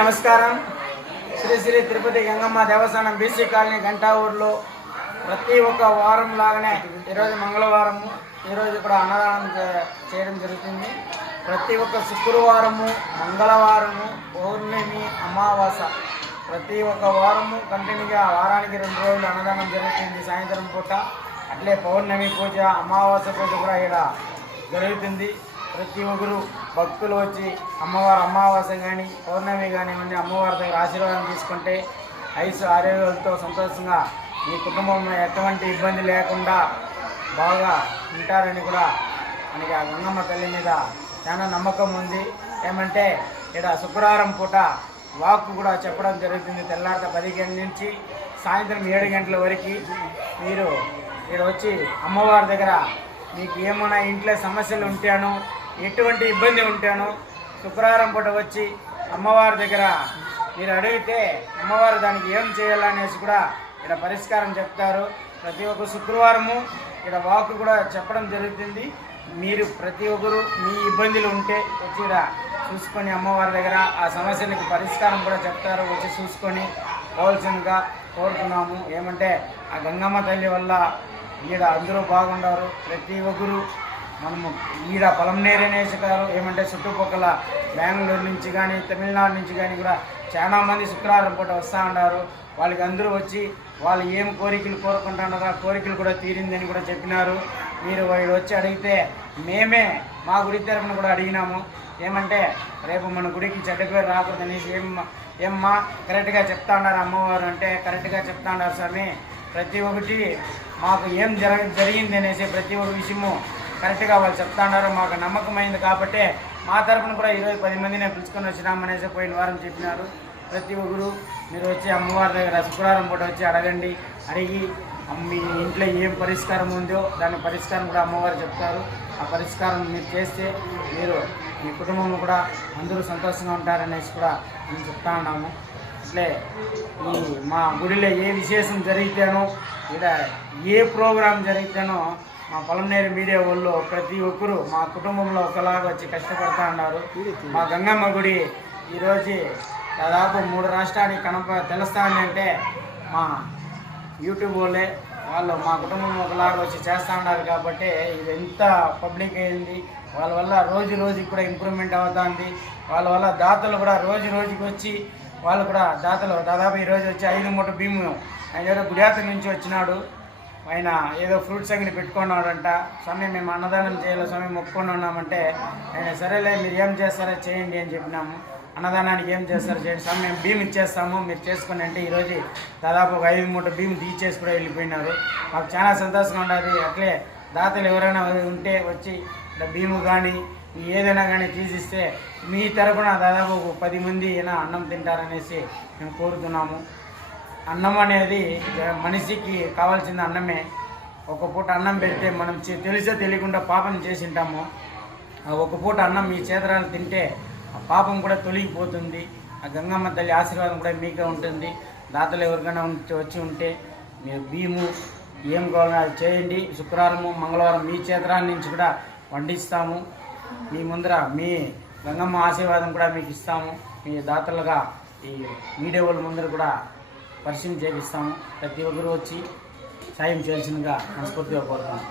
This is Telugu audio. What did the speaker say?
నమస్కారం. శ్రీ శ్రీ తిరుపతి గంగమ్మ దేవస్థానం బీసీ కాలనీ గంటావూరులో ప్రతి ఒక్క వారం లాగానే ఈరోజు మంగళవారము, ఈరోజు కూడా అన్నదానం చేయడం జరుగుతుంది. ప్రతి ఒక్క శుక్రవారము, మంగళవారము, పౌర్ణమి, అమావాస ప్రతి ఒక్క వారము కంటిన్యూగా వారానికి 2 రోజులు అన్నదానం జరుగుతుంది సాయంత్రం పూట. అట్లే పౌర్ణమి పూజ, అమావాస పూజ కూడా ఇక్కడ జరుగుతుంది. ప్రతి ఒక్కరు భక్తులు వచ్చి అమ్మవారు అమావాస్య కానీ పౌర్ణమి కానివ్వండి అమ్మవారి దగ్గర ఆశీర్వాదం తీసుకుంటే ఐసు ఆరోగ్యాలతో సంతోషంగా మీ కుటుంబంలో ఎటువంటి ఇబ్బంది లేకుండా బాగా ఉంటారని కూడా మనకి ఆ గంగమ్మ తల్లి మీద చాలా నమ్మకం ఉంది. ఏమంటే ఇక్కడ శుక్రవారం పూట వాక్కు కూడా చెప్పడం జరుగుతుంది. తెల్లారిత 10 గంటల నుంచి సాయంత్రం 7 గంటల వరకు మీరు ఇక్కడ వచ్చి అమ్మవారి దగ్గర మీకు ఏమైనా ఇంట్లో సమస్యలు ఉంటానో, ఎటువంటి ఇబ్బంది ఉంటానో శుక్రవారం పూట వచ్చి అమ్మవారి దగ్గర మీరు అడిగితే అమ్మవారు దానికి ఏం చేయాలనేసి కూడా ఇక్కడ పరిష్కారం చెప్తారు. ప్రతి ఒక్క శుక్రవారము ఇక్కడ వాక్కు కూడా చెప్పడం జరుగుతుంది. మీరు ప్రతి ఒక్కరు మీ ఇబ్బందులు ఉంటే వచ్చి ఇక్కడ చూసుకొని అమ్మవారి దగ్గర ఆ సమస్యలకు పరిష్కారం కూడా చెప్తారు. వచ్చి చూసుకొని పోవాల్సిందిగా కోరుతున్నాము. ఏమంటే ఆ గంగమ్మ తల్లి వల్ల ఈడ అందరూ బాగుండారు. ప్రతి ఒక్కరు మనము ఈడ పొలంనేరు అనేసి గారు ఏమంటే చుట్టుపక్కల బెంగళూరు నుంచి కానీ తమిళనాడు నుంచి కానీ కూడా చాలా మంది శుక్రవారం పూట వస్తూ ఉన్నారు. వాళ్ళకి అందరూ వచ్చి వాళ్ళు ఏం కోరికలు కోరుకుంటున్నారో ఆ కోరికలు కూడా తీరిందని కూడా చెప్పినారు. మీరు వాళ్ళు వచ్చి అడిగితే మేమే మా గుడి తరఫున కూడా అడిగినాము. ఏమంటే రేపు మన గుడికి చెడ్డ పేరు రాకూడదు అనేసి ఏమ్మా కరెక్ట్గా చెప్తా ఉన్నారు అమ్మవారు అంటే, కరెక్ట్గా చెప్తా ఉన్నారు స్వామి, ప్రతి ఒక్కటి మాకు ఏం జరిగింది అనేసి ప్రతి ఒక్క విషయము కరెక్ట్గా వాళ్ళు చెప్తా ఉన్నారు. మాకు నమ్మకమైంది కాబట్టి మా తరఫున కూడా ఈరోజు 10 మందిని పిలుచుకొని వచ్చినామనేసి పోయిన వారం చెప్పినారు. ప్రతి ఒక్కరు మీరు వచ్చి అమ్మవారి దగ్గర శుక్రవారం పూట వచ్చి అడిగి మీ ఇంట్లో ఏం పరిష్కారం ఉందో దాని పరిష్కారం కూడా అమ్మవారు చెప్తారు. ఆ పరిష్కారం మీరు చేస్తే మీరు మీ కుటుంబం కూడా అందరూ సంతోషంగా ఉంటారనేసి కూడా మేము చెప్తా ఉన్నాము. అట్లే ఈ మా గుడిలో ఏ విశేషం జరిగితేనో లేదా ఏ ప్రోగ్రాం జరిగితేనో మా పొలంనేరు మీడియా వాళ్ళు ప్రతి ఒక్కరూ మా కుటుంబంలో ఒకలాగా వచ్చి కష్టపడుతూ ఉన్నారు. మా గంగమ్మ గుడి ఈరోజు దాదాపు 3 రాష్ట్రానికి తెలుస్తానంటే మా యూట్యూబ్ వాళ్ళు మా కుటుంబం ఒకలాగా వచ్చి చేస్తూ ఉన్నారు. కాబట్టి ఇది ఎంత పబ్లిక్ అయింది, వాళ్ళ వల్ల రోజు రోజుకి కూడా ఇంప్రూవ్మెంట్ అవుతుంది. వాళ్ళ వల్ల దాతలు కూడా రోజు రోజుకి వచ్చి వాళ్ళు కూడా దాతలు దాదాపు ఈరోజు వచ్చి 5 మూట భీము ఆయన ఏదో గుడియాత్ర నుంచి వచ్చినాడు. ఆయన ఏదో ఫ్రూట్స్ అంగడి పెట్టుకున్నాడంట. స్వామి మేము అన్నదానం చేయాలి స్వామి మొక్కుకొని ఉన్నామంటే ఆయన సరేలే మీరు ఏం చేస్తారో చేయండి అని చెప్పినాము. అన్నదానానికి ఏం చేస్తారో చేయండి స్వామి, మేము భీము ఇచ్చేస్తాము మీరు చేసుకుని అంటే ఈరోజు దాదాపు ఒక 5 మూట భీము తీసేసి కూడా వెళ్ళిపోయినారు. మాకు చాలా సంతోషంగా ఉండదు. అట్లే దాతలు ఎవరైనా ఉంటే వచ్చి భీము కానీ ఏదైనా కానీ తీసిస్తే మీ తరపున దాదాపు ఒక 10 మంది అయినా అన్నం తింటారనేసి మేము కోరుతున్నాము. అన్నం అనేది మనిషికి కావాల్సిన అన్నమే. ఒక పూట అన్నం పెడితే మనం తెలిసో తెలియకుండా పాపం చేసి ఉంటాము. ఆ ఒక పూట అన్నం మీ చేతరాలు తింటే ఆ పాపం కూడా తొలగిపోతుంది. ఆ గంగమ్మ తల్లి ఆశీర్వాదం కూడా మీకే ఉంటుంది. దాతలు ఎవరికైనా వచ్చి ఉంటే మీరు భీము ఏం కావాలో అది చేయండి. శుక్రవారము మంగళవారం మీ చేతరాల నుంచి కూడా వండిస్తాము. మీ ముందర మీ గంగమ్మ ఆశీర్వాదం కూడా మీకు ఇస్తాము. మీ దాతలుగా ఈ మీడియా వాళ్ళ ముందర కూడా పరిచయం చేపిస్తాము. ప్రతి ఒక్కరు వచ్చి సాయం చేయాల్సిందిగా మనస్ఫూర్తిగా కోరుతాము.